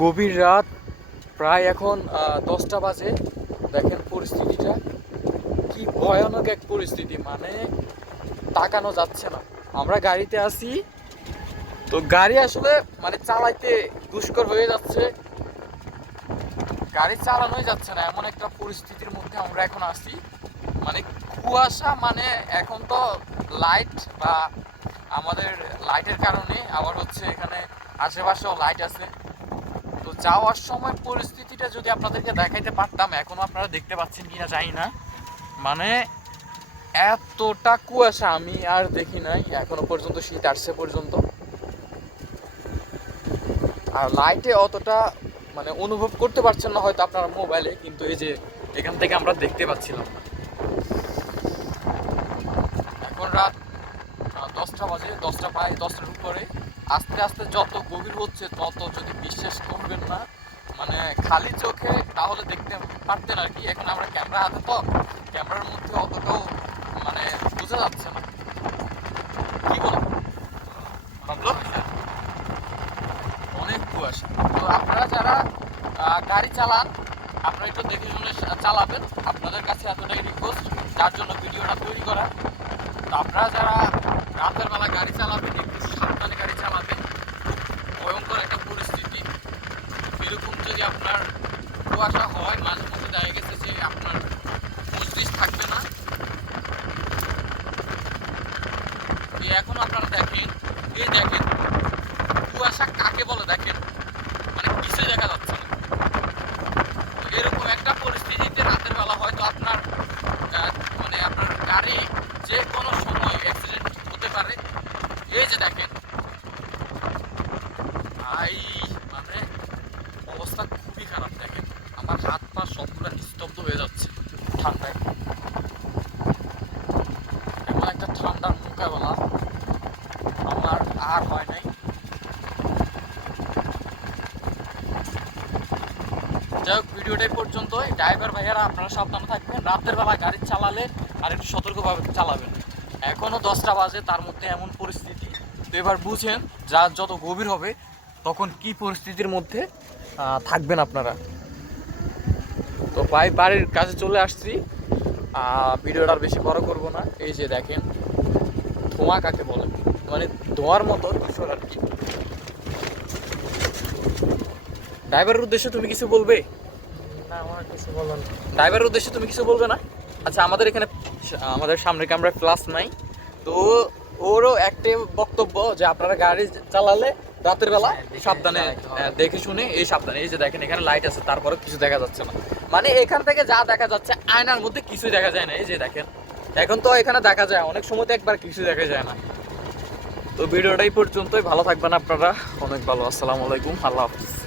গভীর রাত, প্রায় এখন 10টা বাজে। দেখেন পরিস্থিতিটা কি ভয়ানক এক পরিস্থিতি, মানে তাকানো যাচ্ছে না। আমরা গাড়িতে আছি, তো গাড়ি আসলে মানে চালাইতে দুষ্কর হয়ে যাচ্ছে, গাড়ি চালানোই যাচ্ছে না, এমন একটা পরিস্থিতির মধ্যে আমরা এখন আছি। মানে কুয়াশা, মানে এখন তো লাইট বা আমাদের লাইটের কারণে আবার হচ্ছে এখানে আশেপাশেও লাইট আছে। তো যাওয়ার সময় পরিস্থিতিটা যদি আপনাদেরকে দেখাইতে পারতাম, এখনো আপনারা দেখতে পাচ্ছেন কিনা জানি না, মানে এতটা কুয়াশা আমি আর দেখি নাই এখনো পর্যন্ত, শীত আসছে পর্যন্ত। আর লাইটে অতটা মানে অনুভব করতে পারছেন না হয়তো আপনারা মোবাইলে, কিন্তু এই যে এখান থেকে আমরা দেখতে পাচ্ছিলাম না। এখন রাত 10টা বাজে, 10টা প্রায় 10টার উপরে। আস্তে আস্তে যত গভীর হচ্ছে তত যদি বিশ্বাস করবেন না, মানে খালি চোখে তাহলে দেখতে পারতেন আর কি। এখন আমরা ক্যামেরা হাতে, তো ক্যামেরার মধ্যে অতটাও মানে বোঝা যাচ্ছে না। কি বলো বাবলু? অনেক কুয়াশা। তো আপনারা যারা গাড়ি চালান, আপনারা একটু দেখে শুনে চালাবেন, আপনাদের কাছে এতটাই রিকোয়েস্ট, যার জন্য ভিডিওটা তৈরি করা। তো আপনারা যারা রাতের বেলা গাড়ি চালাবেন, একটু সাবধানে গাড়ি চালাবেন। ভয়ঙ্কর একটা পরিস্থিতি। এরকম যদি আপনার কুয়াশা হয়, মাঝে মধ্যে দেখা গেছে যে আপনার মজলিস থাকবে না। এখন আপনারা দেখেন, এই দেখেন কুয়াশা কাকে বলে, দেখেন মানে কিছুই দেখা যাচ্ছে না। তো এরকম একটা পরিস্থিতিতে রাতের বেলা হয়তো আপনার মানে আপনার গাড়ি যে কোনো সময় অ্যাক্সিডেন্ট হতে পারে। এই যে দেখেন ভাই, মানে অবস্থা খুবই খারাপ। দেখেন আমার হাত পা সবগুলো নিস্তব্ধ হয়ে যাচ্ছে ঠান্ডায়। এমন একটা ঠান্ডার মোকাবেলা আমার আর হয় নাই। যাই হোক, ভিডিওটাই পর্যন্তই। ড্রাইভার ভাইয়ারা আপনারা সাবধানে থাকবেন, রাতের বেলা গাড়ি চালালে আর একটু সতর্কভাবে চালাবেন। এখনও 10টা বাজে, তার মধ্যে এমন পরিস্থিতি। তো এবার বুঝেন যা যত গভীর হবে তখন কি পরিস্থিতির মধ্যে থাকবেন আপনারা। তো ভাই বাড়ির কাছে চলে আসছি, ভিডিওটা আর বেশি বড় করব না। এই যে দেখেন ধোঁয়া কাকে বলে, মানে ধোঁয়ার মতো কিছু আর কি। ড্রাইভারের উদ্দেশ্যে তুমি কিছু বলবে? না, আমার কিছু বলার নেই। ড্রাইভারের উদ্দেশ্যে তুমি কিছু বলবে না? আচ্ছা, আমাদের এখানে আমাদের সামনে ক্যামেরায় ফ্ল্যাশ নাই, তো ওরও একটা বক্তব্য যে আপনারা গাড়ি চালালে রাতের বেলা সাবধানে দেখে শুনে এই সাবধানে। এই যে দেখেন এখানে লাইট আছে, তারপরে কিছু দেখা যাচ্ছে না, মানে এখান থেকে যা দেখা যাচ্ছে আয়নার মধ্যে কিছুই দেখা যায় না। এই যে দেখেন এখন তো এখানে দেখা যায়, অনেক সময় তো একবার কিছু দেখা যায় না। তো ভিডিওটাই পর্যন্তই, ভালো থাকবেন আপনারা, অনেক ভালো। আসসালামু আলাইকুম, আল্লাহ হাফিজ।